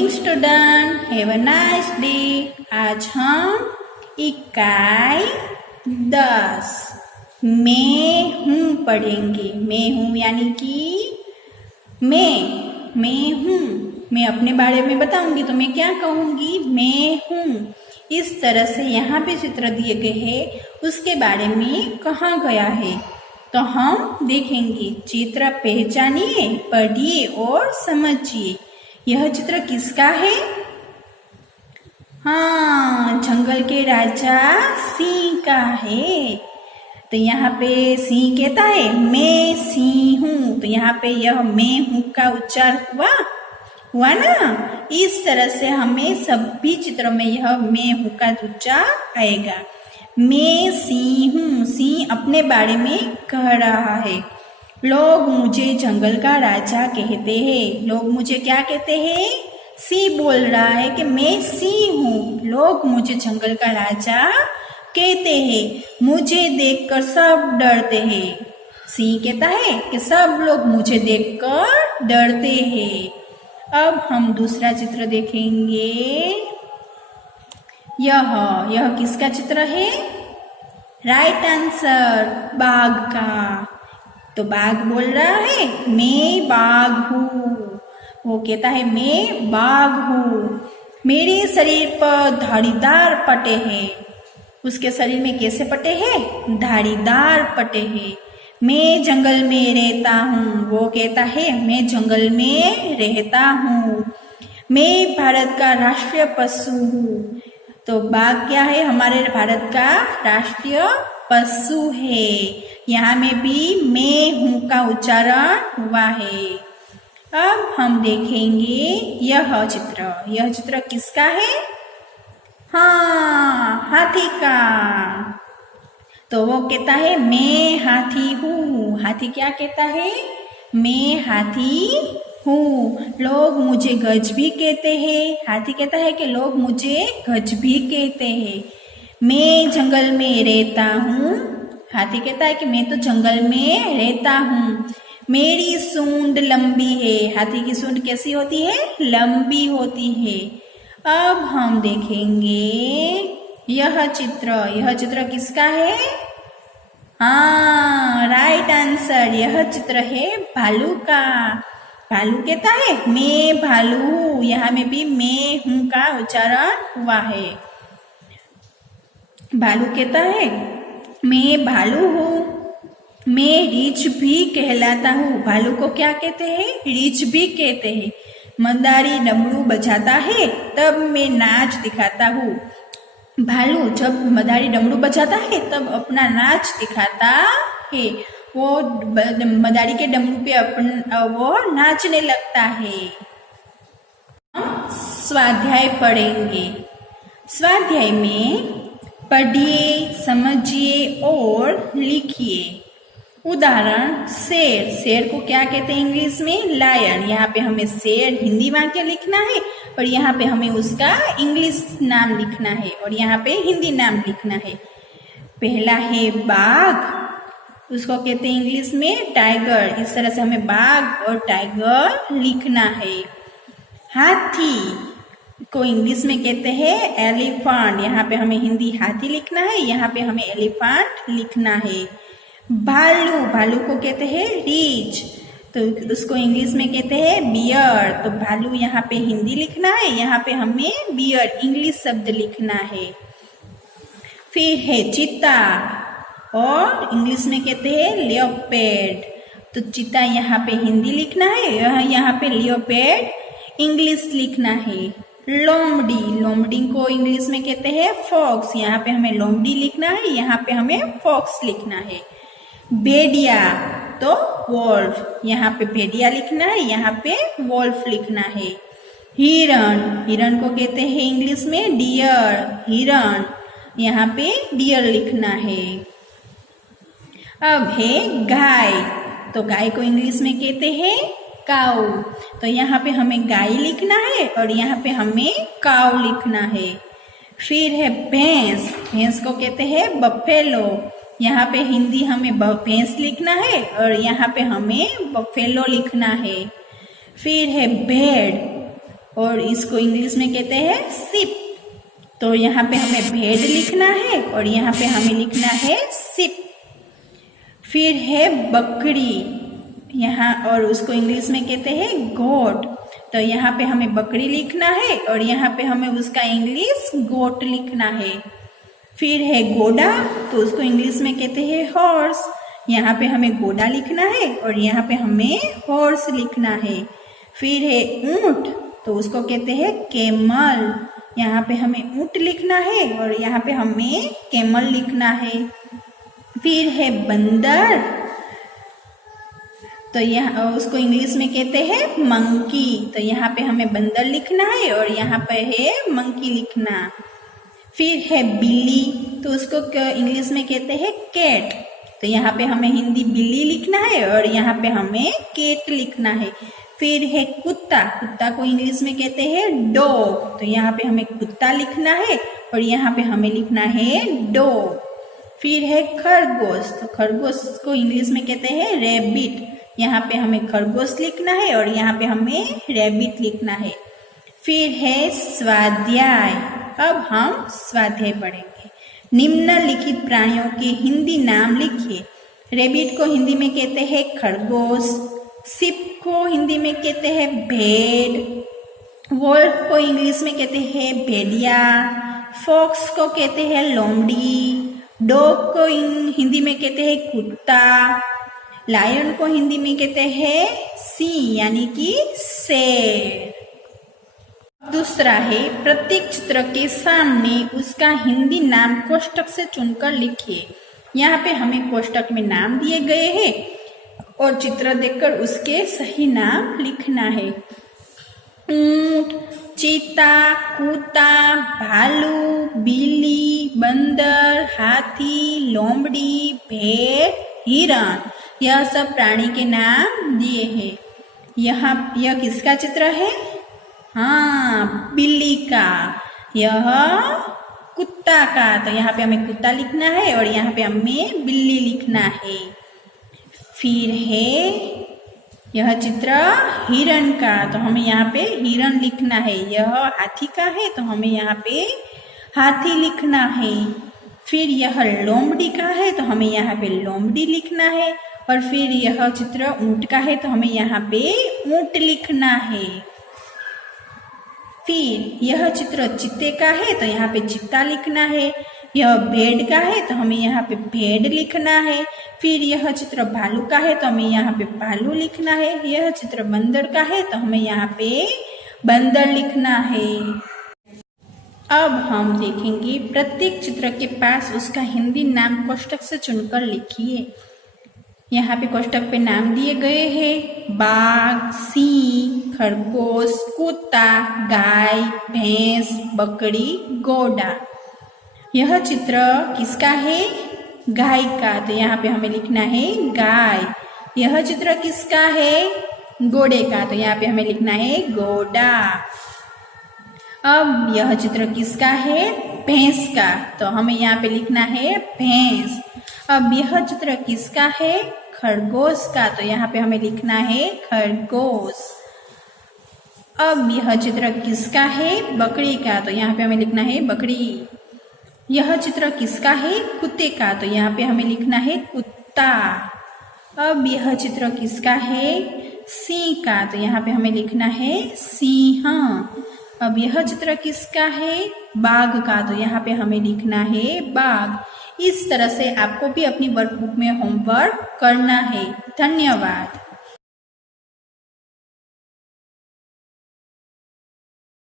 Morning student, have a nice day. आज हम इकाई 10 मैं हूँ पढ़ेंगे। मैं हूँ यानी कि मैं हूँ। मैं अपने बारे में बताऊंगी तो मैं क्या कहूँगी? मैं हूँ। इस तरह से यहाँ पे चित्र दिए गए हैं, उसके बारे में कहा गया है तो हम देखेंगे। चित्र पहचानिए, पढ़िए और समझिए। यह चित्र किसका है? हाँ, जंगल के राजा सिंह का है। तो यहाँ पे सिंह कहता है मैं सिंह हूँ, तो यहाँ पे यह मैं हूँ का उच्चार हुआ ना। इस तरह से हमें सभी चित्रों में यह मैं हूँ का उच्चार आएगा। मैं सिंह हूँ। सिंह अपने बारे में कह रहा है। लोग मुझे जंगल का राजा कहते हैं। लोग मुझे क्या कहते हैं? सिंह बोल रहा है कि मैं सिंह हूँ। लोग मुझे जंगल का राजा कहते हैं। मुझे देखकर सब डरते हैं। सिंह कहता है कि सब लोग मुझे देखकर डरते हैं। अब हम दूसरा चित्र देखेंगे। यह किसका चित्र है? राइट आंसर, बाघ का। तो बाघ बोल रहा है मैं बाघ हूँ। वो कहता है मैं बाघ हूँ। मेरे शरीर पर धारीदार पट्टे हैं। उसके शरीर में कैसे पट्टे हैं? धारीदार पट्टे हैं। मैं जंगल में रहता हूँ। वो कहता है मैं जंगल में रहता हूँ। मैं भारत का राष्ट्रीय पशु हूँ। तो बाघ क्या है? हमारे भारत का राष्ट्रीय पशु है। यहाँ में भी मैं हूँ का उच्चारण हुआ है। अब हम देखेंगे यह चित्र किसका है? हाँ, हाथी का। तो वो कहता है मैं हाथी हूँ। हाथी क्या कहता है? मैं हाथी हूँ। लोग मुझे गज भी कहते हैं। हाथी कहता है कि लोग मुझे गज भी कहते हैं। मैं जंगल में रहता हूँ। हाथी कहता है कि मैं तो जंगल में रहता हूँ। मेरी सूंड लंबी है। हाथी की सूंड कैसी होती है? लंबी होती है। अब हम देखेंगे यह चित्र किसका है? हाँ, राइट आंसर। यह चित्र है भालू का। भालू कहता है मैं भालू हूँ। यहाँ में भी मैं हूँ का उच्चारण हुआ है। भालू कहता है मैं भालू हूँ। मैं रीछ भी कहलाता हूँ। भालू को क्या कहते हैं? रीछ भी कहते हैं। मंदारी डमरू बजाता है तब मैं नाच दिखाता हूँ। भालू जब मदारी डमरू बजाता है तब अपना नाच दिखाता है। वो मदारी के डमरू पे वो नाचने लगता है। हम स्वाध्याय पढ़ेंगे। स्वाध्याय में पढ़िए, समझिए और लिखिए। उदाहरण शेर को क्या कहते हैं इंग्लिश में? लायन। यहाँ पे हमें शेर हिंदी वाक्य लिखना है और यहाँ पे हमें उसका इंग्लिश नाम लिखना है और यहाँ पे हिंदी नाम लिखना है। पहला है बाघ, उसको कहते हैं इंग्लिश में टाइगर। इस तरह से हमें बाघ और टाइगर लिखना है। हाथी को इंग्लिश में कहते हैं एलिफेंट। यहाँ पे हमें हिंदी हाथी लिखना है, यहाँ पे हमें एलिफेंट लिखना है। भालू को कहते हैं रीछ, तो उसको इंग्लिश में कहते हैं बियर। तो भालू यहाँ पे हिंदी लिखना है, यहाँ पे हमें बियर इंग्लिश शब्द लिखना है। फिर है चीता और इंग्लिश में कहते हैं लियोपेड। तो चीता यहाँ पे हिंदी लिखना है, यहाँ पे लियोपेड इंग्लिश लिखना है। लोमड़ी को इंग्लिश में कहते हैं फॉक्स। यहाँ पे हमें लोमड़ी लिखना है, यहाँ पे हमें फॉक्स लिखना है। भेड़िया तो वोल्फ, यहाँ पे भेड़िया लिखना है, यहाँ पे वोल्फ लिखना है। हिरण को कहते हैं इंग्लिश में डियर। हिरण, यहाँ पे डियर लिखना है। अब है गाय, तो गाय को इंग्लिश में कहते हैं काऊ। तो यहाँ पे हमें गाय लिखना है और यहाँ पे हमें काऊ लिखना है। फिर है भैंस को कहते हैं बफेलो। यहाँ पे हिंदी हमें भैंस लिखना है और यहाँ पे हमें बफेलो लिखना है। फिर है भेड़ और इसको इंग्लिश में कहते हैं शिप। तो यहाँ पे हमें भेड़ लिखना है और यहाँ पे हमें लिखना है शिप। फिर है बकरी, यहाँ और उसको इंग्लिश में कहते हैं गोट। तो यहाँ पे हमें बकरी लिखना है और यहाँ पे हमें उसका इंग्लिश गोट लिखना है। फिर है घोड़ा, तो उसको इंग्लिश में कहते हैं हॉर्स। यहाँ पे हमें घोड़ा लिखना है और यहाँ पे हमें हॉर्स लिखना है। फिर है ऊंट, तो उसको कहते हैं कैमल। यहाँ पे हमें ऊंट लिखना है और यहाँ पे हमें कैमल लिखना है। फिर है बंदर, तो यहाँ उसको इंग्लिश में कहते हैं मंकी। तो यहाँ पे हमें बंदर लिखना है और यहाँ पे है मंकी लिखना। फिर है बिल्ली, तो उसको इंग्लिश में कहते हैं कैट। तो यहाँ पे हमें हिंदी बिल्ली लिखना है और यहाँ पे हमें कैट लिखना है। फिर है कुत्ता, कुत्ता को इंग्लिश में कहते हैं डॉग। तो यहाँ पे हमें कुत्ता लिखना है और यहाँ पे हमें लिखना है डॉग। फिर है खरगोश, तो खरगोश को इंग्लिश में कहते हैं रैबिट। यहाँ पे हमें खरगोश लिखना है और यहाँ पे हमें रैबिट लिखना है। फिर है स्वाध्याय। अब हम स्वाध्याय पढ़ेंगे। निम्नलिखित प्राणियों के हिंदी नाम लिखिए। रैबिट को हिंदी में कहते हैं खरगोश, शिप को हिंदी में कहते हैं भेड़, वोल्फ को इंग्लिश में कहते हैं भेड़िया, फॉक्स को कहते हैं लोमड़ी, डॉग को हिंदी में कहते हैं कुत्ता, लायन को हिंदी में कहते हैं सिंह यानी कि शेर। दूसरा है प्रत्येक चित्र के सामने उसका हिंदी नाम कोष्टक से चुनकर लिखिए। यहाँ पे हमें कोष्टक में नाम दिए गए हैं और चित्र देखकर उसके सही नाम लिखना है। ऊंट, चीता, कुत्ता, भालू, बिल्ली, बंदर, हाथी, लोमड़ी, भेड़, हिरण, यह सब प्राणी के नाम दिए हैं। यह किसका चित्र है? हाँ, बिल्ली का। यह कुत्ता का, तो यहाँ पे हमें कुत्ता लिखना है और यहाँ पे हमें बिल्ली लिखना है। फिर है यह चित्र हिरण का, तो हमें यहाँ पे हिरण लिखना है। यह हाथी का है, तो हमें यहाँ पे हाथी लिखना है। फिर यह लोमड़ी का है, तो हमें यहाँ पे लोमड़ी लिखना है। और फिर यह चित्र ऊंट का है, तो हमें यहाँ पे ऊंट लिखना है। फिर यह चित्र चीते का है, तो यहाँ पे चीता लिखना है। यह भेड़ का है, तो हमें यहाँ पे भेड़ लिखना है। फिर यह चित्र भालू का है, तो हमें यहाँ पे भालू लिखना है। यह चित्र बंदर का है, तो हमें यहाँ पे बंदर लिखना है। अब हम देखेंगे प्रत्येक चित्र के पास उसका हिंदी नाम कोष्टक से चुनकर लिखिए। यहाँ पे कोष्टक पे नाम दिए गए हैं बाघ, सिंह, खरगोश, कुत्ता, गाय, भैंस, बकरी, घोड़ा। यह चित्र किसका है? गाय का, तो यहाँ पे हमें लिखना है गाय। यह चित्र किसका है? घोड़े का, तो यहाँ पे हमें लिखना है घोड़ा। अब यह चित्र किसका है? भैंस का, तो हमें यहाँ पे लिखना है भैंस। अब यह चित्र किसका है? खरगोश का, तो यहाँ पे हमें लिखना है खरगोश। अब यह चित्र किसका है? बकरी का, तो यहाँ पे हमें लिखना है बकरी। यह चित्र किसका है? कुत्ते का, तो यहाँ पे हमें लिखना है कुत्ता। अब यह चित्र किसका है? सिंह का, तो यहाँ पे हमें लिखना है सिंह। अब यह चित्र किसका है? बाघ का, तो यहाँ पे हमें लिखना है बाघ। इस तरह से आपको भी अपनी वर्कबुक में होमवर्क करना है। धन्यवाद।